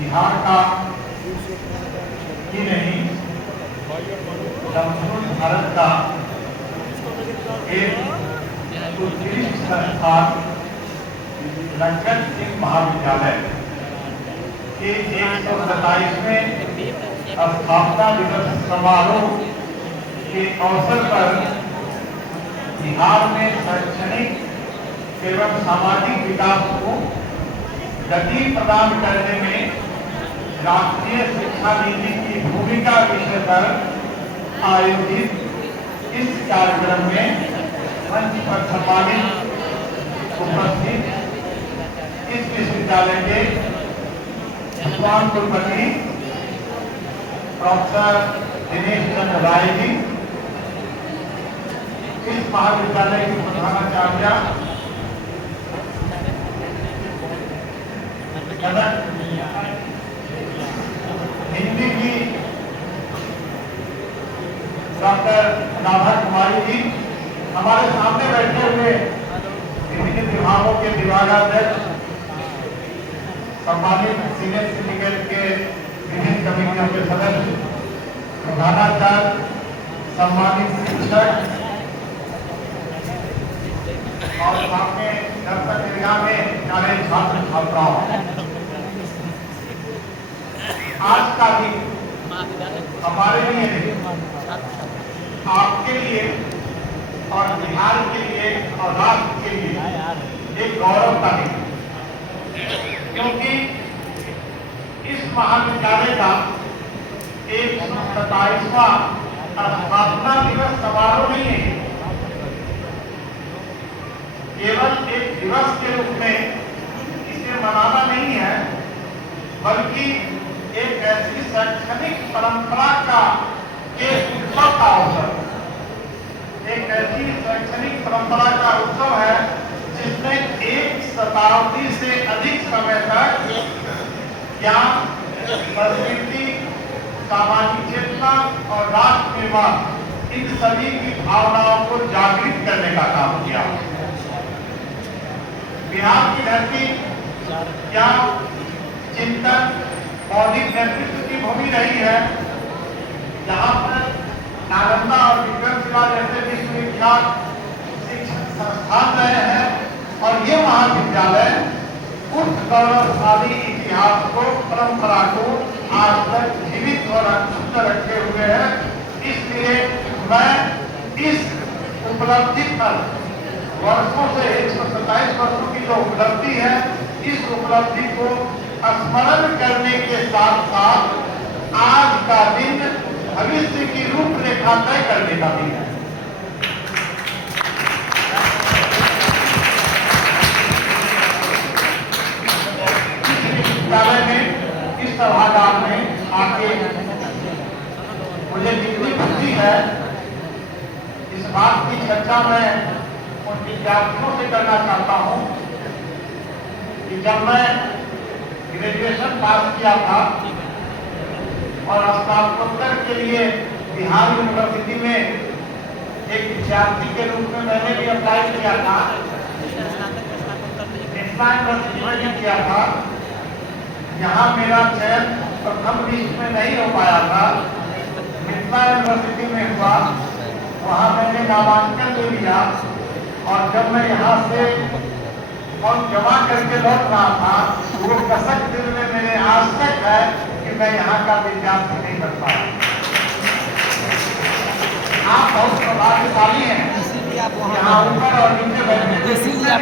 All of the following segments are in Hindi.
बिहार का ही नहीं संपूर्ण भारत का एक उत्कृष्ट संस्थान लंकन सिंह महाविद्यालय के 127वें स्थापना दिवस समारोह के अवसर पर बिहार में शैक्षणिक एवं सामाजिक विकास को गति प्रदान करने में राष्ट्रीय शिक्षा नीति की भूमिका विषय पर आयोजित इस कार्यक्रम में मंच पर सम्मानित उपस्थित इस विश्वविद्यालय के विद्वान कुलपति प्रोफेसर दिनेश चंद्र राय जी, इस महाविद्यालय की प्रधानाचार्य हिंदी की डॉक्टर राधा कुमारी जी, हमारे सामने बैठे हुए विभिन्न विभागों के विभागाध्यक्ष, सम्मानित सीनियर सिंडिकेट के विभिन्न कमेटियों के सदस्य, प्रधानाचार्य, सम्मानित शिक्षक और सामने दर्शक निगाह में प्यारे छात्र छात्राओं, आज का दिन हमारे लिए, आपके लिए और बिहार के लिए और राष्ट्र के लिए एक गौरव का दिन, क्योंकि इस महाविद्यालय का 127वां स्थापना दिवस समारोह नहीं है, केवल एक दिवस के रूप में इसे मनाना नहीं है, बल्कि एक ऐसी शैक्षणिक परंपरा का एक उत्सव का अवसर, एक ऐसी शैक्षणिक परंपरा का उत्सव है जिसमें एक शताब्दी से अधिक समय तक ज्ञान, संस्कृति, सामाजिक चेतना और राष्ट्र निर्माण, इन सभी की भावनाओं को जागृत करने का काम किया। बिहार की धरती ज्ञान, चिंतन, बौद्धिक नेतृत्व की भूमि रही है, जहाँ पर नालंदा और विक्रमशिला जैसे विश्वविख्यात शिक्षण संस्थान रहे हैं, और ये महाविद्यालय उस गौरवशाली इतिहास को, परंपरा को आज तक जीवित और अक्षुण्ण रखे हुए हैं। इसलिए मैं इस उपलब्धि पर वर्षों से 127 वर्षों की जो उपलब्धि है, इस उपलब्धि को स्मरण करने के साथ साथ आज का दिन भविष्य की रूपरेखा तय करने का दिन है। इस विश्वविद्यालय में, इस सभागार में आके मुझे जितनी खुशी है, इस बात की चर्चा मैं उन विद्यार्थियों से करना चाहता हूं कि जब मैं ग्रेजुएशन पास किया था और स्नातकोत्तर के लिए बिहार यूनिवर्सिटी में एक विद्यार्थी के रूप में मैंने भी अप्लाई किया था, मिथिला यूनिवर्सिटी में भी किया था। यहाँ मेरा चयन प्रथम लिस्ट में नहीं हो पाया था, मिथिला यूनिवर्सिटी में हुआ, वहाँ मैंने नामांकन ले लिया, और जब मैं यहाँ से और जमा करके लौट रहा था, वो कसक दिल में मेरे आज तक है कि मैं यहाँ का विद्यार्थी नहीं बन पाया। आप बहुत सौभाग्यशाली हैं, यहाँ ऊपर और नीचे बैठे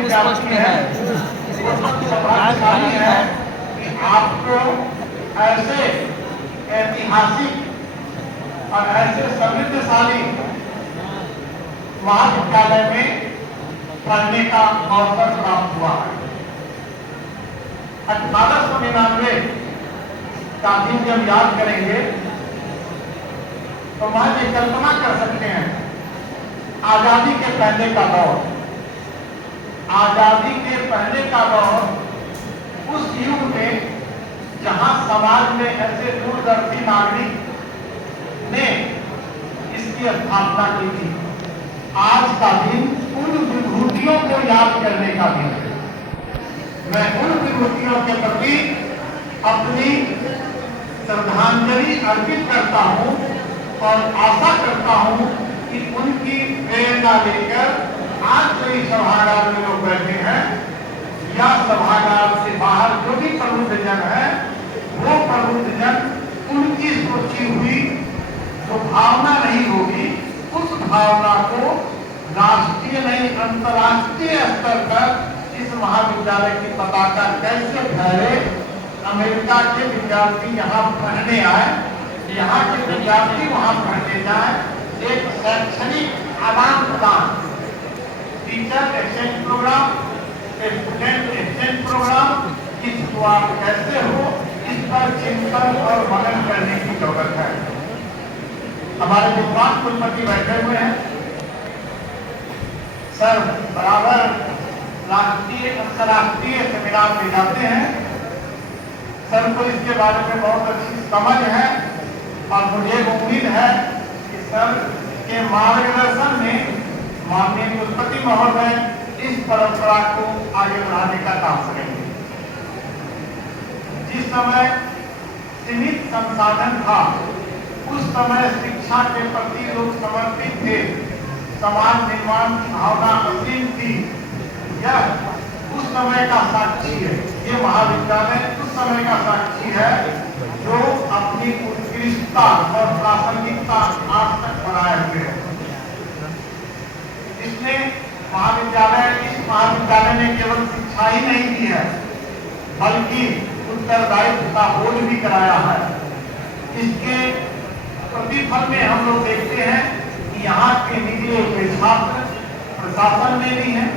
विद्यार्थी हैं, सौभाग्यशाली है कि आपको ऐसे ऐतिहासिक और ऐसे समृद्धशाली महाविद्यालय में पढ़ने का अवसर प्राप्त हुआ है। 1899 का दिन जब याद करेंगे तो महज एक कल्पना कर सकते हैं, आजादी के पहले का दौर, आजादी के पहले का दौर उस युग में जहां समाज में ऐसे दूरदर्शी नागरिक ने इसकी स्थापना की थी। आज का दिन उन विभूतियों को याद करने का दिन है। मैं उन विभूतियों के प्रति अपनी श्रद्धांजलि अर्पित करता हूँ और आशा करता हूँ कि उनकी प्रेरणा लेकर आज जो इस सभागार में लोग बैठे हैं या सभागार से बाहर जो भी प्रबुद्ध जन है, वो प्रबुद्ध जन उनकी सोची हुई जो भावना नहीं होगी, उस भावना को राष्ट्रीय नहीं अंतर्राष्ट्रीय स्तर पर इस महाविद्यालय की पताका कैसे फहरे, अमेरिका के विद्यार्थी यहाँ पढ़ने आए, यहाँ के विद्यार्थी वहाँ पढ़ने जाए, एक शैक्षणिक आदान प्रदान, teacher exchange programme, student exchange programme की शुरुआत कैसे हो, इस पर चिंतन और मनन करने की जरूरत है। हमारे विद्वान कुलपति बैठे हुए हैं, सर बराबर राष्ट्रीय अंतर्राष्ट्रीय सेमिनार में जाते हैं, सर को इसके बारे में बहुत अच्छी समझ है और मुझे उम्मीद है कि सर के मार्गदर्शन में माननीय कुलपति महोदय इस परंपरा को आगे बढ़ाने का काम करेंगे। जिस समय सीमित संसाधन था, उस समय शिक्षा के प्रति लोग समर्पित थे, समाज निर्माण की भावना असीम थी। यह उस समय का साक्षी है, ये महाविद्यालय उस समय का साक्षी है जो अपनी उत्कृष्टता और प्रासंगिकता आज तक बनाए हुए है। इसने इस महाविद्यालय ने केवल शिक्षा ही नहीं दी है, बल्कि उत्तरदायित्व का बोध भी कराया है। इसके प्रतिफल में हम लोग देखते हैं कि यहाँ के निजी हुए छात्र प्रशासन में भी हैं,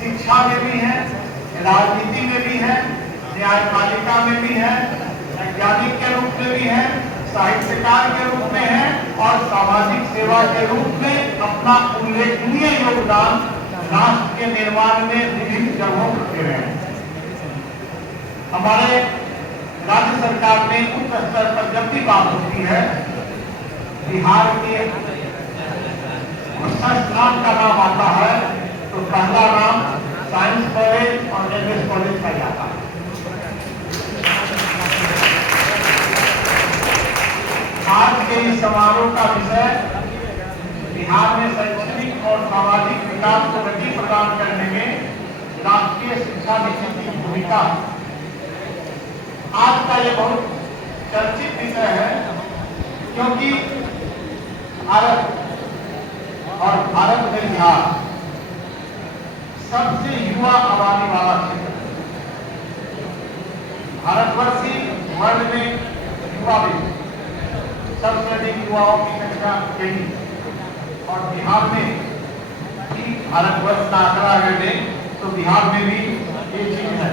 शिक्षा में भी हैं, राजनीति में भी हैं, न्यायपालिका में भी हैं, वैज्ञानिक के रूप में भी हैं, साहित्यकार के रूप में हैं और सामाजिक सेवा के रूप में अपना उल्लेखनीय योगदान राष्ट्र के निर्माण में विभिन्न जगहों पर दे रहे हैं। हमारे राज्य सरकार में उच्च स्तर पर जब भी बात होती है, बिहार के उस संस्थान का नाम आता है तो पहला नाम साइंस कॉलेज और एमएस कॉलेज का जाता है। आज के इस समारोह का विषय बिहार में शैक्षणिक और सामाजिक विकास को गति प्रदान करने में राष्ट्रीय शिक्षा नीति की भूमिका। आज का ये बहुत चर्चित विषय है, क्योंकि भारत और भारत में बिहार सबसे युवा आबादी वाला क्षेत्र है। भारतवर्ष ही वर्ल्ड में युवा भी सबसे अधिक युवाओं की संख्या यही, और बिहार में भी भारतवर्ष का आंकड़ा अगर दें तो बिहार में भी ये चीज है।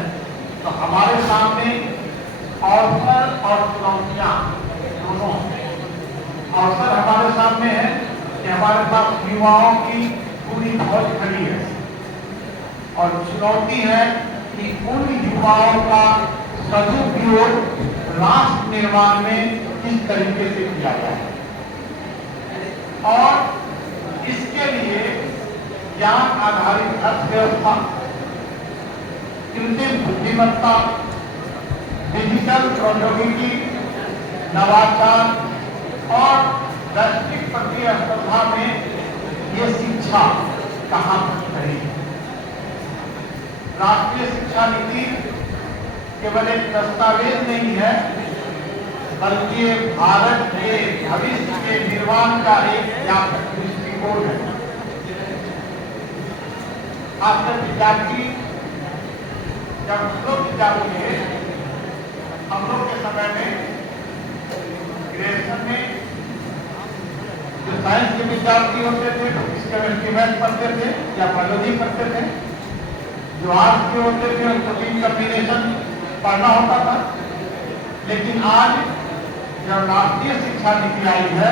तो हमारे सामने अवसर और चुनौतियां दोनों, अवसर हमारे सामने है कि हमारे पास युवाओं की पूरी फौज खड़ी है, और चुनौती है कि उन युवाओं का सदुपयोग राष्ट्र निर्माण में किस तरीके से किया जाए, और इसके लिए ज्ञान आधारित अर्थव्यवस्था, कृत्रिम बुद्धिमत्ता, डिजिटल प्रौद्योगिकी, नवाचार और वैश्विक प्रतिस्पर्धा में ये शिक्षा कहाँ खड़ी है। राष्ट्रीय शिक्षा नीति केवल एक दस्तावेज नहीं है, बल्कि भारत के भविष्य के निर्माण का एक व्यापक दृष्टिकोण है। खासकर विद्यार्थी जब हम लोग विद्यार्थी थे, हम लोग के समय में ग्रेजुएशन में जो साइंस के विद्यार्थी होते थे तो केमिस्ट्री मैथ पढ़ते थे या बायोलॉजी पढ़ते थे, जो आर्ट्स के होते थे उनको तीन कॉम्बिनेशन पढ़ना होता था। लेकिन आज जब राष्ट्रीय शिक्षा नीति आई है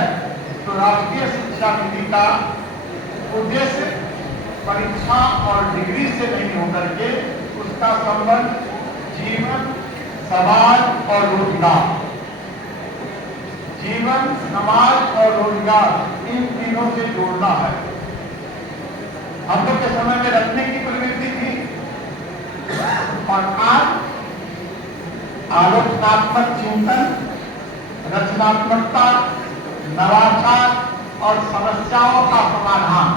तो राष्ट्रीय शिक्षा नीति का उद्देश्य परीक्षा और डिग्री से नहीं होकर के उसका संबंध जीवन, समाज और रोजगार, जीवन, समाज और रोजगार इन तीनों से जोड़ना है। हम लोग के समय में रखने की प्रवृत्ति थी, और आज आलोचनात्मक चिंतन, रचनात्मकता, नवाचार और समस्याओं का समाधान,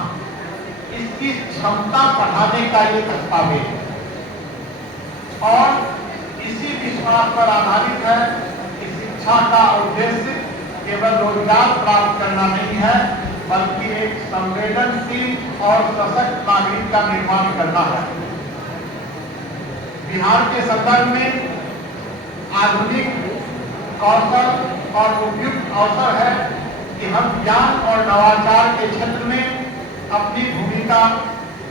इसकी क्षमता बढ़ाने का ये दस्तावेज है। और इसी विश्वास पर आधारित है कि शिक्षा का उद्देश्य केवल रोजगार प्राप्त करना नहीं है, बल्कि एक संवेदनशील और सशक्त नागरिक का निर्माण करना है। बिहार के संदर्भ में आधुनिक कौशल और उपयुक्त अवसर है कि हम ज्ञान और नवाचार के क्षेत्र में अपनी भूमिका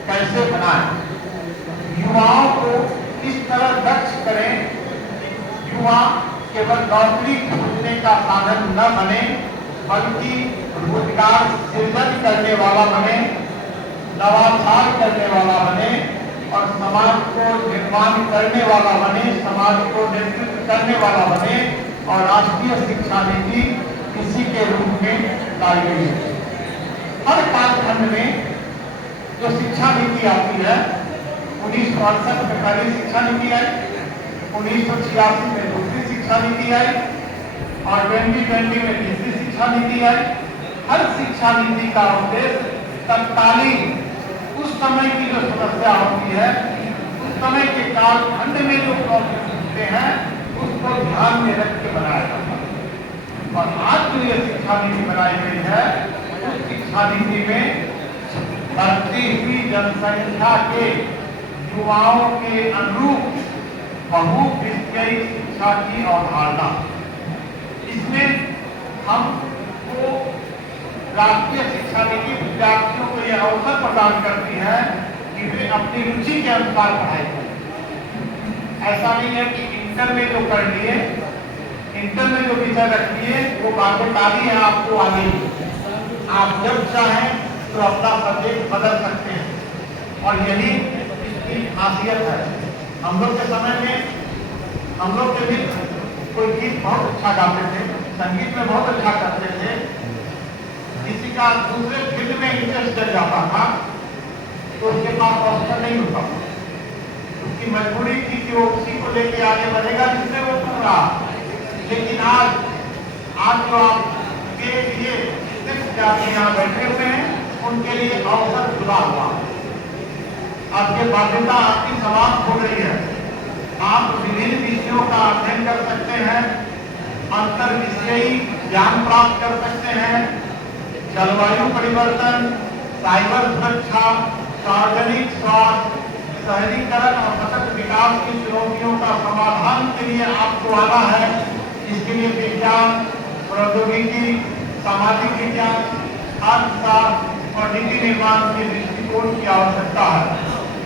कैसे बनाएं, युवाओं को इस तरह दक्ष करें, युवा केवल नौकरी खोजने का साधन न बने, बल्कि रोजगार सृजन करने वाला बने, नवाचार करने वाला बने और समाज को निर्माण करने वाला बने, समाज को नेतृत्व करने वाला बने। और राष्ट्रीय शिक्षा नीति इसी के रूप में लाई गई है। हर कालखंड में जो शिक्षा नीति आती है, 1968 में पहली शिक्षा नीति आई, 1986 में दूसरी शिक्षा नीति आई और 2020 में तीसरी शिक्षा नीति आई। हर शिक्षा नीति का उद्देश्य तत्कालीन उस समय की जो समस्या होती है, उस समय के कालखंड में जो प्रॉब्लम होते हैं, उसको ध्यान में रख के बनाया जाता है। और आज जो ये शिक्षा नीति बनाई गई है, उस शिक्षा नीति में बढ़ती हुई जनसंख्या के युवाओं के अनुरूप बहुविषयी शिक्षा की अवधारणा, इसमें हमको राष्ट्रीय शिक्षा नीति विद्यार्थियों को यह अवसर प्रदान करती है कि वे अपनी रुचि के अनुसार पढ़ाई करें। ऐसा नहीं है कि इंटर में जो कर लिए, इंटर में जो विषय रख लिए वो बाध्यकारी है आपको आगे। आप जब चाहें तो अपना सब्जेक्ट बदल सकते हैं और यही इसकी खासियत है। हम लोग के समय में हम लोग के भी कोई गीत बहुत अच्छा गाते थे, संगीत में बहुत अच्छा करते थे, किसी का दूसरे फील्ड में इंटरेस्ट चल जाता था तो उसके पास ऑप्शन नहीं होता, उसकी मजबूरी थी कि वो उसी को लेके आगे बढ़ेगा जिससे वो पढ़ रहा। लेकिन आज जो आपके लिए विद्यार्थी यहाँ बैठे हुए हैं, उनके लिए अवसर खुला हुआ, आपकी बाध्यता आपकी समाप्त हो गई है। आप विभिन्न विषयों का अध्ययन कर सकते हैं, अंतर विषयी ज्ञान प्राप्त कर सकते हैं, जलवायु परिवर्तन, साइबर सुरक्षा, सार्वजनिक स्वास्थ्य, शहरीकरण और सतत विकास की चुनौतियों का समाधान के लिए आपको आना है। इसके लिए विज्ञान, प्रौद्योगिकी, सामाजिक विज्ञान, अर्थशास्त्र और नीति निर्माण के दृष्टिकोण की आवश्यकता है।